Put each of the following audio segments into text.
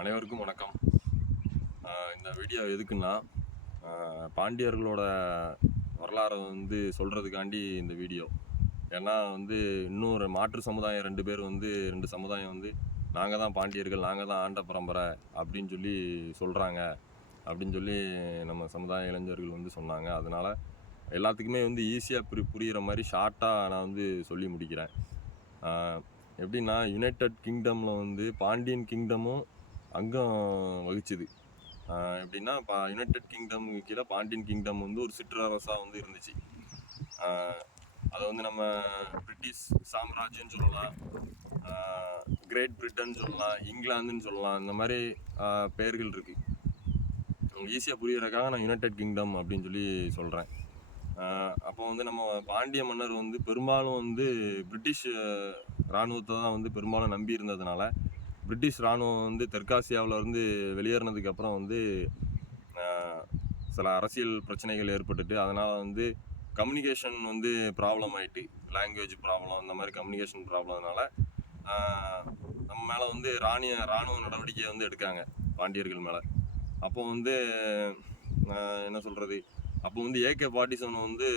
அனைவருக்கும் வணக்கம். இந்த வீடியோ எதுக்குன்னா பாண்டியர்களோட வரலாறை வந்து சொல்கிறதுக்காண்டி இந்த வீடியோ ஏன்னா வந்து இன்னொரு மாற்று சமுதாயம் ரெண்டு பேர் வந்து ரெண்டு சமுதாயம் வந்து நாங்கள் தான் பாண்டியர்கள் நாங்கள் தான் ஆண்ட பரம்பரை அப்படின்னு சொல்லி சொல்கிறாங்க அப்படின்னு சொல்லி நம்ம சமுதாய இளைஞர்கள் வந்து சொன்னாங்க. அதனால் எல்லாத்துக்குமே வந்து ஈஸியாக புரி புரிகிற மாதிரி ஷார்ட்டாக நான் வந்து சொல்லி முடிக்கிறேன். எப்படின்னா யுனைடெட் கிங்டமில் வந்து பாண்டியன் கிங்டமும் அங்கம் வகிச்சுது. எப்படின்னா பா யுனைடட் கிங்டம் கீழே பாண்டியன் கிங்டம் வந்து ஒரு சிற்றரசாக வந்து இருந்துச்சு. அதை வந்து நம்ம பிரிட்டிஷ் சாம்ராஜ்யம்னு சொல்லலாம். கிரேட் பிரிட்டன் சொல்லலாம் இங்கிலாந்துன்னு சொல்லலாம் இந்த மாதிரி பெயர்கள் இருக்குது ஈஸியாக புரியறதுக்காக நான் யுனைடெட் கிங்டம் அப்படின்னு சொல்லி சொல்கிறேன் அப்போ வந்து நம்ம பாண்டிய மன்னர் வந்து பெரும்பாலும் வந்து பிரிட்டிஷ் இராணுவத்தை தான் வந்து பெரும்பாலும் நம்பி இருந்ததுனால பிரிட்டிஷ் இராணுவம் வந்து தெற்காசியாவில் இருந்து வெளியேறினதுக்கப்புறம் வந்து சில அரசியல் பிரச்சனைகள் ஏற்பட்டுட்டு அதனால் வந்து கம்யூனிகேஷன் வந்து ப்ராப்ளம் ஆயிட்டு லாங்குவேஜ் ப்ராப்ளம் இந்த மாதிரி கம்யூனிகேஷன் ப்ராப்ளம்னால நம்ம மேலே வந்து ராணிய இராணுவ நடவடிக்கையை வந்து எடுக்காங்க பாண்டியர்கள் மேலே. அப்போ வந்து என்ன சொல்கிறது அப்போ வந்து ஏகே ஃபார்ட்டி செவன் வந்து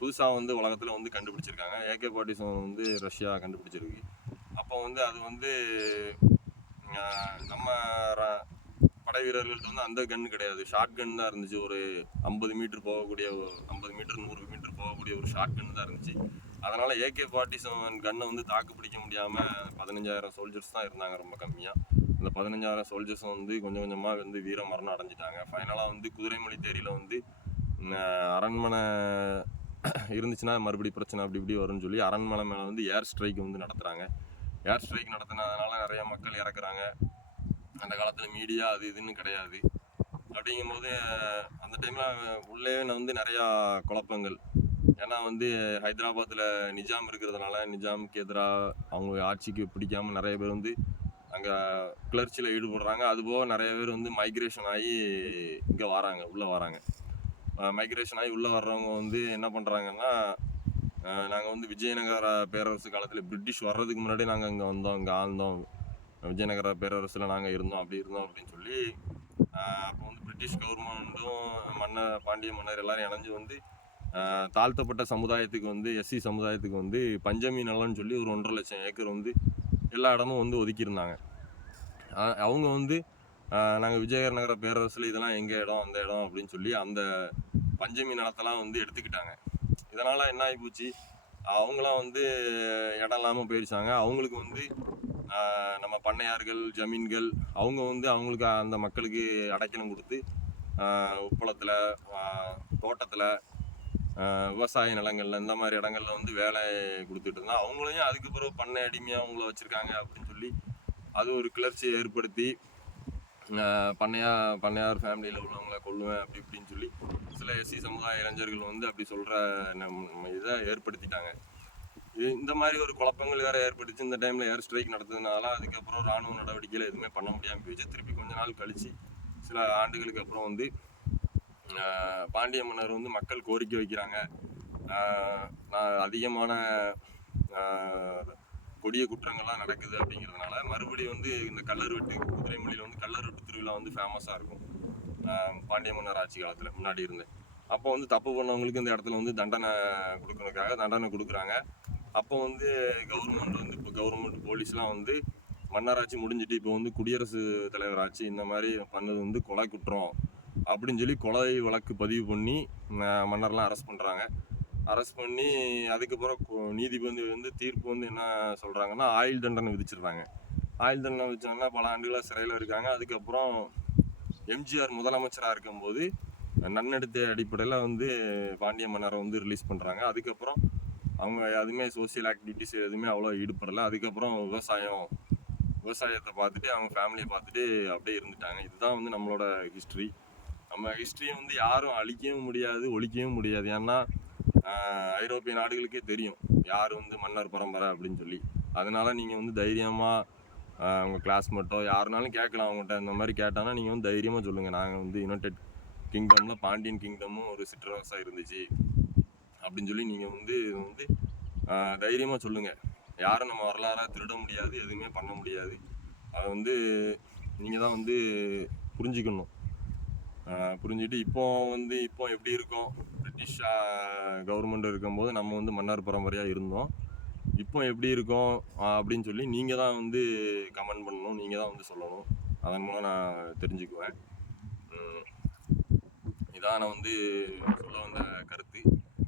புதுசாக வந்து உலகத்தில் வந்து கண்டுபிடிச்சிருக்காங்க. ஏகே ஃபார்ட்டி செவன் வந்து ரஷ்யா கண்டுபிடிச்சிருக்கு. அப்போ வந்து அது வந்து நம்ம படை வீரர்கள்ட்ட வந்து அந்த கன்னு கிடையாது. ஷார்ட் கன் தான் இருந்துச்சு. ஒரு ஐம்பது மீட்டர் போகக்கூடிய ஐம்பது மீட்டர் நூறு மீட்டர் போகக்கூடிய ஒரு ஷார்ட் கன் தான் இருந்துச்சு. அதனால் ஏகே ஃபார்ட்டி செவன் கன்னை வந்து தாக்கு பிடிக்க முடியாமல் பதினஞ்சாயிரம் சோல்ஜர்ஸ் தான் இருந்தாங்க ரொம்ப கம்மியாக அந்த பதினஞ்சாயிரம் சோல்ஜர்ஸும் வந்து கொஞ்சம் கொஞ்சமாக வந்து வீர மரணம் அடைஞ்சிட்டாங்க ஃபைனலாக வந்து குதிரைமொழி தேரியில் வந்து அரண்மனை இருந்துச்சுன்னா மறுபடி பிரச்சனை அப்படி இப்படி வரும்னு சொல்லி அரண்மனை மேலே வந்து ஏர் ஸ்ட்ரைக் வந்து நடத்துகிறாங்க ஏர் ஸ்ட்ரைக் நடத்தினதுனால நிறைய மக்கள் இறக்குறாங்க. அந்த காலத்தில் மீடியா அது இதுன்னு கிடையாது. அப்படிங்கும்போது அந்த டைமில் உள்ளே வந்து நிறையா குழப்பங்கள். ஏன்னா வந்து ஹைதராபாத்தில் நிஜாம் இருக்கிறதுனால நிஜாமுக்கு எதிராக அவங்க ஆட்சிக்கு பிடிக்காம நிறைய பேர் வந்து அங்கே கிளர்ச்சியில் ஈடுபடுறாங்க. அதுபோக நிறைய பேர் வந்து மைக்ரேஷன் ஆகி இங்கே வராங்க உள்ளே வராங்க. மைக்ரேஷன் ஆகி உள்ளே வர்றவங்க வந்து என்ன பண்ணுறாங்கன்னா நாங்கள் வந்து விஜயநகர பேரரசு காலத்தில் பிரிட்டிஷ் வர்றதுக்கு முன்னாடி நாங்கள் இங்கே வந்தோம் இங்கே ஆழ்ந்தோம். விஜயநகர பேரரசில் நாங்கள் இருந்தோம் அப்படி இருந்தோம் அப்படின்னு சொல்லி அப்போ வந்து பிரிட்டிஷ் கவர்மெண்ட்டும் மன்னர் பாண்டிய மன்னர் எல்லாரும் இணைஞ்சு வந்து தாழ்த்தப்பட்ட சமுதாயத்துக்கு வந்து எஸ்சி சமுதாயத்துக்கு வந்து பஞ்சமி நலம்னு சொல்லி ஒரு ஒன்றரை லட்சம் ஏக்கர் வந்து எல்லா இடமும் வந்து ஒதுக்கியிருந்தாங்க. அவங்க வந்து நாங்கள் விஜயநகர பேரரசில் இதெல்லாம் எங்கள் இடம் அந்த இடம் அப்படின்னு சொல்லி அந்த பஞ்சமி நிலத்தெல்லாம் வந்து எடுத்துக்கிட்டாங்க. இதனால் என்ன ஆகிப்போச்சு அவங்களாம் வந்து இடம் இல்லாமல் போயிடுச்சாங்க அவங்களுக்கு வந்து நம்ம பண்ணையார்கள் ஜமீன்கள் அவங்க வந்து அவங்களுக்கு அந்த மக்களுக்கு அடைக்கலம் கொடுத்து உப்பளத்தில் தோட்டத்தில் விவசாய நிலங்களில் இந்த மாதிரி இடங்கள்ல வந்து வேலை கொடுத்துட்டு இருந்தா அவங்களையும் அதுக்கு பிறகு பண்ணை அடிமையாக அவங்கள வச்சுருக்காங்க அப்படின்னு சொல்லி அது ஒரு கிளர்ச்சியை ஏற்படுத்தி பண்ணையார் பண்ணையார் ஃபேமிலியில் உள்ளவங்களை கொல்லுவேன் அப்படி இப்படின்னு சொல்லி சில எஸ்சி சமுதாய இளைஞர்கள் வந்து அப்படி சொல்கிற நம்ம இதை ஏற்படுத்திட்டாங்க. இது இந்த மாதிரி ஒரு குழப்பங்கள் வேறு ஏற்பட்டுச்சு. இந்த டைமில் ஏர் ஸ்ட்ரைக் நடந்ததுனால அதுக்கப்புறம் ராணுவ நடவடிக்கையில் எதுவுமே பண்ண முடியாமல் போயிடுச்சு. திருப்பி கொஞ்ச நாள் கழித்து சில ஆண்டுகளுக்கு அப்புறம் வந்து பாண்டிய மன்னர் வந்து மக்கள் கோரிக்கை வைக்கிறாங்க. நான் அதிகமான கொடிய குற்றங்கள்லாம் நடக்குது அப்படிங்கிறதுனால மறுபடியும் வந்து இந்த கல்லறுவெட்டு குதிரைமொழியில் வந்து கல்லறுவெட்டு திருவிழா வந்து ஃபேமஸாக இருக்கும். பாண்டிய மன்னர் ஆட்சி காலத்தில் முன்னாடி இருந்து அப்போ வந்து தப்பு பண்ணவங்களுக்கு இந்த இடத்துல வந்து தண்டனை கொடுக்கறதுக்காக தண்டனை கொடுக்குறாங்க. அப்போ வந்து கவர்மெண்ட் வந்து இப்போ கவர்மெண்ட் போலீஸ்லாம் வந்து மன்னராட்சி முடிஞ்சிட்டு இப்போ வந்து குடியரசு தலைவர் ஆட்சி இந்த மாதிரி பண்ணது வந்து கொலை குற்றம் அப்படின்னு சொல்லி கொலை வழக்கு பதிவு பண்ணி ம- மன்னர்லாம் அரெஸ்ட் பண்ணுறாங்க அரெஸ்ட் பண்ணி அதுக்கப்புறம் நீதிபதி வந்து தீர்ப்பு வந்து என்ன சொல்கிறாங்கன்னா ஆயுள் தண்டனை விதிச்சிடுறாங்க. ஆயுள் தண்டனை விதிச்சாங்கன்னா பல ஆண்டுகளாக சிறையில் இருக்காங்க. அதுக்கப்புறம் எம்ஜிஆர் முதலமைச்சராக இருக்கும்போது நன்னெடுத்த அடிப்படையில் வந்து பாண்டிய மன்னரை வந்து ரிலீஸ் பண்ணுறாங்க அதுக்கப்புறம் அவங்க எதுவுமே சோசியல் ஆக்டிவிட்டிஸ் எதுவுமே அவ்வளோ ஈடுபடலை. அதுக்கப்புறம் விவசாயம் விவசாயத்தை பார்த்துட்டு அவங்க ஃபேமிலியை பார்த்துட்டு அப்படியே இருந்துட்டாங்க. இதுதான் வந்து நம்மளோட ஹிஸ்ட்ரி நம்ம ஹிஸ்ட்ரியை வந்து யாரும் அழிக்கவும் முடியாது ஒழிக்கவும் முடியாது. ஏன்னா ஐரோப்பிய நாடுகளுக்கே தெரியும். யார் வந்து மன்னர் பரம்பரை அப்படின்னு சொல்லி. அதனால் நீங்கள் வந்து தைரியமாக உங்கள் கிளாஸ்மேட்டோ யாருனாலும் கேட்கலாம் அவங்ககிட்ட. இந்த மாதிரி கேட்டாங்கன்னா நீங்கள் வந்து தைரியமாக சொல்லுங்கள் நாங்கள் வந்து யுனைடெட் கிங்டமில் பாண்டியன் கிங்டமும் ஒரு சிற்றரசாக இருந்துச்சு அப்படின்னு சொல்லி நீங்கள் வந்து வந்து தைரியமாக சொல்லுங்கள் யாரும் நம்ம வரலாறாக திருட முடியாது எதுவுமே பண்ண முடியாது. அதை வந்து நீங்கள் தான் வந்து புரிஞ்சுக்கணும். புரிஞ்சுட்டு இப்போ வந்து இப்போ எப்படி இருக்கும்? பிரிட்டிஷ் கவர்மெண்ட் இருக்கும்போது நம்ம வந்து மன்னர் பரம்பரையாக இருந்தோம். இப்போ எப்படி இருக்கும்? அப்படின்னு சொல்லி நீங்கள் தான் வந்து கமெண்ட் பண்ணணும். நீங்கள் தான் வந்து சொல்லணும். அதன் மூலம் நான் தெரிஞ்சுக்குவேன். இதான் நான் வந்து சொல்ல வந்த கருத்து.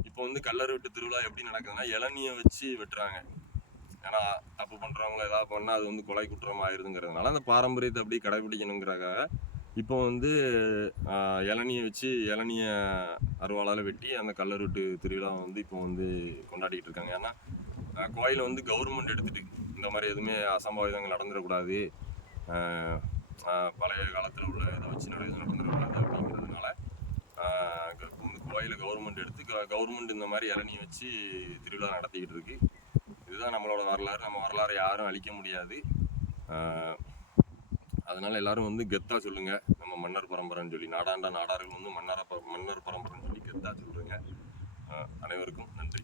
இப்போ வந்து கல்லறை வெட்டு திருவிழா எப்படி நடக்குதுன்னா இளநியை வச்சு வெட்டுறாங்க. ஏன்னா தப்பு பண்ணுறவங்கள ஏதாவது பண்ணால் அது வந்து கொலை குற்றம் ஆயிருதுங்கிறதுனால அந்த பாரம்பரியத்தை அப்படியே கடைபிடிக்கணுங்கிறக்காக இப்போ வந்து இளநியை வச்சு இளநிய அருவாளால் வெட்டி அந்த கல்லருட்டு திருவிழா வந்து இப்போ வந்து கொண்டாடிக்கிட்டு இருக்காங்க. ஏன்னா கோயிலை வந்து கவர்மெண்ட் எடுத்துட்டு இந்த மாதிரி எதுவுமே அசம்பாவிதங்கள் நடந்துடக்கூடாது. பழைய காலத்தில் உள்ள இதை வச்சு நடந்து நடந்துடக்கூடாது அப்படிங்கிறதுனால க- வந்து கோயிலை கவர்மெண்ட் எடுத்து கவர்மெண்ட் இந்த மாதிரி இளநியை வச்சு திருவிழா நடத்திக்கிட்டு இருக்கு. இதுதான் நம்மளோட வரலாறு. நம்ம வரலாறை யாரும் அழிக்க முடியாது. அதனால எல்லாரும் வந்து கெத்தா சொல்லுங்க. நம்ம மன்னர் பரம்பரைன்னு சொல்லி நாடாண்டா நாடார்கள் வந்து மன்னர மன்னர் பரம்பரைன்னு சொல்லி கெத்தா சொல்லுங்கள் அனைவருக்கும் நன்றி.